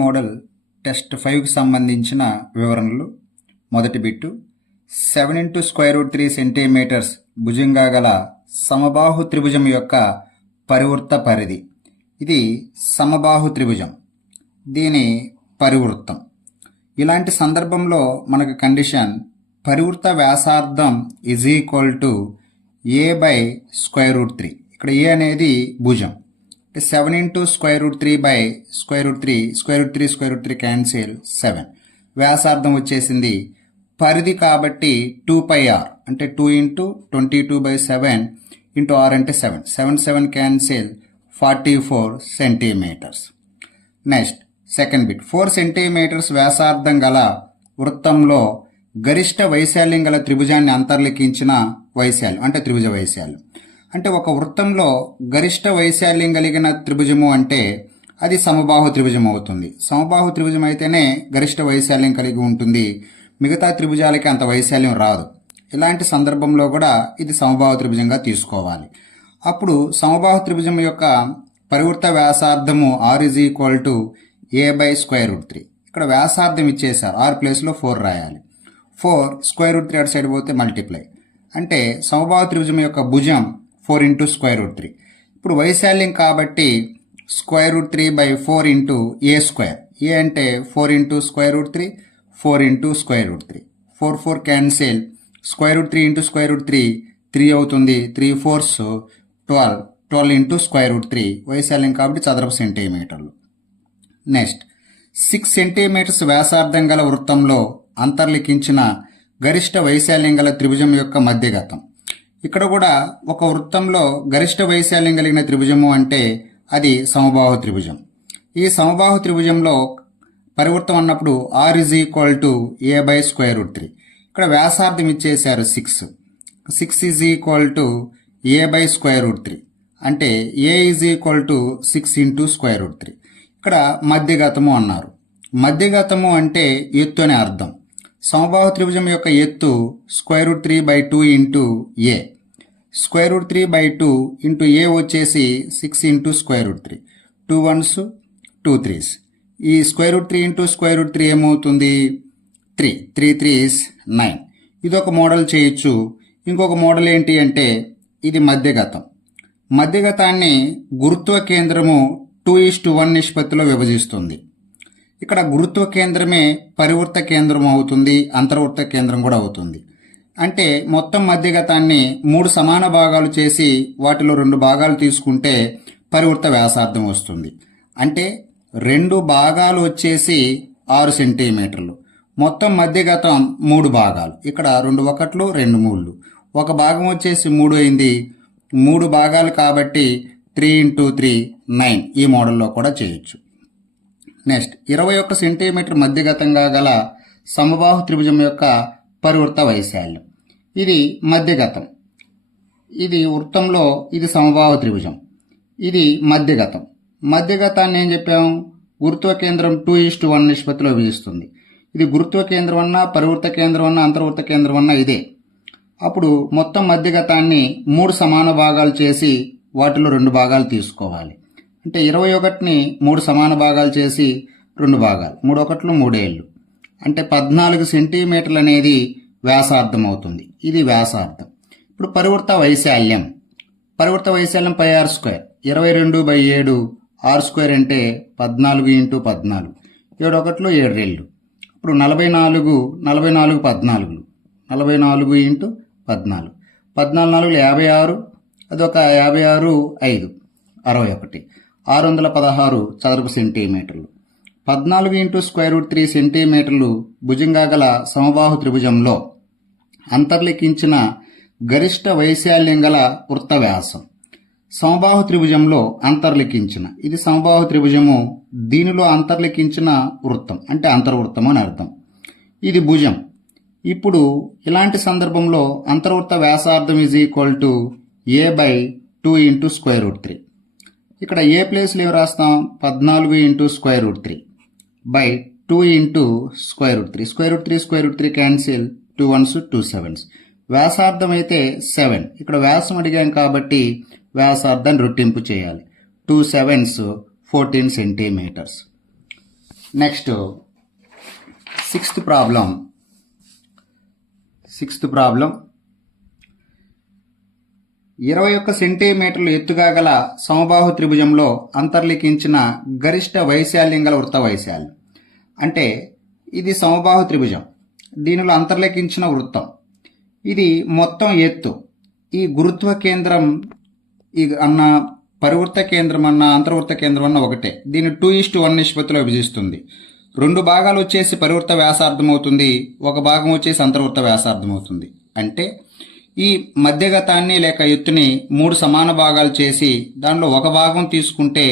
Model test 5కి సంబంధించిన వివరణలు. మొదటి బిట్టు 7 × √3 సెంటీమీటర్స్ భుజంగా గల సమబాహు త్రిభుజం యొక్క పరివృత్త పరిధి. ఇది సమబాహు త్రిభుజం, దీని పరివృత్తం. ఇలాంటి సందర్భంలో మనకు కండిషన్ పరివృత్త వ్యాసార్థం = a/√3. ఇక్కడ a అనేది భుజం. 7 × √3/√3 క్యాన్సిల్ 7. వ్యాసార్థం వచ్చేసింది. పరిధి కాబట్టి 2πr అంటే 2 × 22/7 × r అంటే 7. 7 cancel 44 centimetres. Next second bit 4 centimetres వ్యాసార్థం గల వృత్తంలో గరిష్ట వైశాల్యం గల త్రిభుజాన్ని అంతర్లిఖించిన వైశాల్యం అంటే త్రిభుజ వైశాల్యం. అంటే ఒక వృత్తంలో గరిష్ట వైశాల్యం కలిగిన త్రిభుజము అంటే అది సమబాహు త్రిభుజం అవుతుంది. సమబాహు త్రిభుజం అయితేనే గరిష్ట వైశాల్యం కలిగి ఉంటుంది, మిగతా త్రిభుజాలకి అంత వైశాల్యం రాదు. ఇలాంటి సందర్భంలో కూడా ఇది సమబాహు త్రిభుజంగా తీసుకోవాలి. అప్పుడు సమబాహు త్రిభుజం యొక్క పరివృత్త వ్యాసార్థము r = a/√3. ఇక్కడ వ్యాసార్థం ఇచ్చేసారు, r ప్లేస్లో 4 రాయాలి. 4 √3 అటు సైడ్ పోతే మల్టిప్లై అంటే సమబాహు త్రిభుజం యొక్క భుజం 4 × √3. ఇప్పుడు వైశాల్యం కాబట్టి √3/4 × a². a అంటే 4 × √3, 4 × √3. 4 క్యాన్సిల్ √3 × √3 3 అవుతుంది. 3 4s 12. 12 × √3 వైశాల్యం కాబట్టి చదరపు సెంటీమీటర్లు. నెక్స్ట్ 6 సెంటీమీటర్స్ వ్యాసార్థం గల వృత్తంలో అంతర్లిఖించిన గరిష్ట వైశాల్యం గల త్రిభుజం యొక్క మధ్యగతం. ఇక్కడ కూడా ఒక వృత్తంలో గరిష్ట వైశాల్యం కలిగిన త్రిభుజము అంటే అది సమబాహు త్రిభుజం. ఈ సమబాహు త్రిభుజంలో పరివృత్తం అన్నప్పుడు r = a/√3. ఇక్కడ వ్యాసార్థం ఇచ్చేశారు 6. 6 = a/√3 అంటే a = 6 × √3. ఇక్కడ మధ్యగతము అన్నారు. మధ్యగతము అంటే ఎత్తు అనే అర్థం. సమబాహు త్రిభుజం యొక్క ఎత్తు √3/2 × a. √3/2 × a వచ్చేసి 6 × √3. 2 1s 2 3s. ఈ √3 × √3 ఏమవుతుంది? 3. 3 3s 9. ఇదొక మోడల్ చేయొచ్చు. ఇంకొక మోడల్ ఏంటి అంటే ఇది మధ్యగతం. మధ్యగతాన్ని గురుత్వ కేంద్రము 2:1 నిష్పత్తిలో విభజిస్తుంది. ఇక్కడ గురుత్వ కేంద్రమే పరివృత్త కేంద్రం అవుతుంది, అంతర్వృత్త కేంద్రం కూడా అవుతుంది. అంటే మొత్తం మధ్యగతాన్ని 3 సమాన భాగాలు చేసి వాటిలో 2 భాగాలు తీసుకుంటే పరివృత్త వ్యాసార్థం వస్తుంది. అంటే 2 భాగాలు వచ్చేసి 6 సెంటీమీటర్లు. మొత్తం మధ్యగతం 3 భాగాలు. ఇక్కడ 2 1లు 2 3లు. ఒక భాగం వచ్చేసి 3 అయింది. 3 భాగాలు కాబట్టి 3 × 3 9. ఈ మోడల్లో కూడా చేయొచ్చు. నెక్స్ట్ 21 సెంటీమీటర్ మధ్యగతంగా గల సమబాహు త్రిభుజం యొక్క పరివృత్త వైశాల్యం. ఇది మధ్యగతం. ఇది వృత్తంలో ఇది సమబాహు త్రిభుజం, ఇది మధ్యగతం. మధ్యగతాన్ని ఏం చెప్పాము? గురుత్వ కేంద్రం 2:1 నిష్పత్తిలో విభజిస్తుంది. ఇది గురుత్వ కేంద్రం అన్నా, పరివృత్త కేంద్రం అన్నా, అంతర్వృత్త కేంద్రం అన్నా ఇదే. అప్పుడు మొత్తం మధ్యగతాన్ని 3 సమాన భాగాలు చేసి వాటిలో 2 భాగాలు తీసుకోవాలి. అంటే 21ని 3 సమాన భాగాలు చేసి 2 భాగాలు. 3 1లు 3 ఏళ్ళు. అంటే 14 సెంటీమీటర్లు అనేది వ్యాసార్థం అవుతుంది. ఇది వ్యాసార్థం. ఇప్పుడు పరివృత్త వైశాల్యం. పరివృత్త వైశాల్యం πr². 22/7 r² అంటే 14 × 14. 7 1లు 7 ఏళ్ళు. ఇప్పుడు 44 14 14. 44 × 14. 14 56. అదొక 56 5 61. 616 చదరపు సెంటీమీటర్లు. 14 × √3 సెంటీమీటర్లు భుజంగా గల సమబాహు త్రిభుజంలో అంతర్లిఖించిన గరిష్ట వైశాల్యం గల వృత్త వ్యాసం. సమబాహు త్రిభుజంలో అంతర్లిఖించిన, ఇది సమబాహు త్రిభుజము, దీనిలో అంతర్లిఖించిన వృత్తం అంటే అంతర్వృత్తం అని అర్థం. ఇది భుజం. ఇప్పుడు ఇలాంటి సందర్భంలో అంతర్వృత్త వ్యాసార్థం = a/2 × √3. ఇక్కడ ఏ ప్లేస్లో ఏమి రాస్తాం? 14 × √3 2 × √3 క్యాన్సిల్ 2 1s 2 7s. వ్యాసార్థం అయితే 7. ఇక్కడ వ్యాసం అడిగాం కాబట్టి వ్యాసార్థాన్ని రెట్టింపు చేయాలి. 2 7s 14 centimetres. Next sixth problem 21 సెంటీమీటర్లు ఎత్తుగా గల సమబాహు త్రిభుజంలో అంతర్లిఖించిన గరిష్ట వైశాల్యం గల వృత్త వైశాల్యం. అంటే ఇది సమబాహు త్రిభుజం, దీనిలో అంతర్లిఖించిన వృత్తం, ఇది మొత్తం ఎత్తు. ఈ గురుత్వ కేంద్రం అన్న పరివృత్త కేంద్రం అన్న అంతర్వృత్త కేంద్రం అన్న ఒకటే. దీన్ని 2:1 నిష్పత్తిలో విభజిస్తుంది. 2 భాగాలు వచ్చేసి పరివృత్త వ్యాసార్థం అవుతుంది, ఒక భాగం వచ్చేసి అంతర్వృత్త వ్యాసార్థం అవుతుంది. అంటే ఈ మధ్యగతాన్ని లేక ఎత్తుని 3 సమాన భాగాలు చేసి దానిలో ఒక భాగం తీసుకుంటే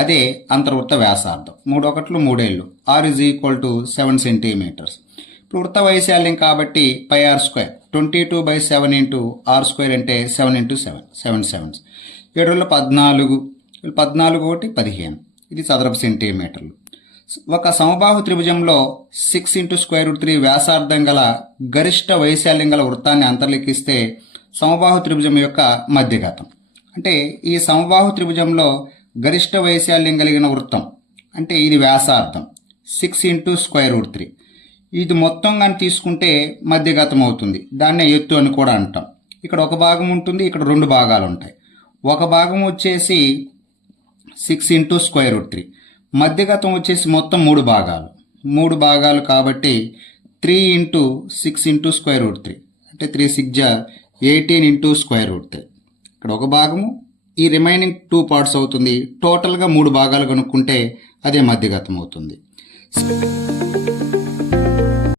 అదే అంతర్వృత్త వ్యాసార్థం. 3 1 3 r = 7 సెంటీమీటర్స్. ఇప్పుడు వృత్త వైశాల్యం కాబట్టి πr², 22/7 ఇంటూ r² అంటే 7 × 7, 7 7s. 7 14, 14 1 15. ఇది చదరపు సెంటీమీటర్లు. ఒక సమబాహు త్రిభుజంలో 6 × √3 వ్యాసార్థం గల గరిష్ట వైశాల్యం గల వృత్తాన్ని అంతర్లిఖిస్తే సమబాహు త్రిభుజం యొక్క మధ్యగతం. అంటే ఈ సమబాహు త్రిభుజంలో గరిష్ట వైశాల్యం కలిగిన వృత్తం అంటే ఇది వ్యాసార్థం 6 × √3. ఇది మొత్తం కానీ తీసుకుంటే మధ్యగతం అవుతుంది. దాన్నే ఎత్తు అని కూడా అంటాం. ఇక్కడ ఒక భాగం ఉంటుంది, ఇక్కడ 2 భాగాలు ఉంటాయి. ఒక భాగం వచ్చేసి 6 × √3, మధ్యగతం వచ్చేసి మొత్తం 3 భాగాలు కాబట్టి 3 × 6 × √3 అంటే 3 6 18 × √3. ఇక్కడ ఒక భాగము, ఈ రిమైనింగ్ 2 పార్ట్స్ అవుతుంది. టోటల్గా 3 భాగాలు కనుక్కుంటే అదే మధ్యగతం అవుతుంది.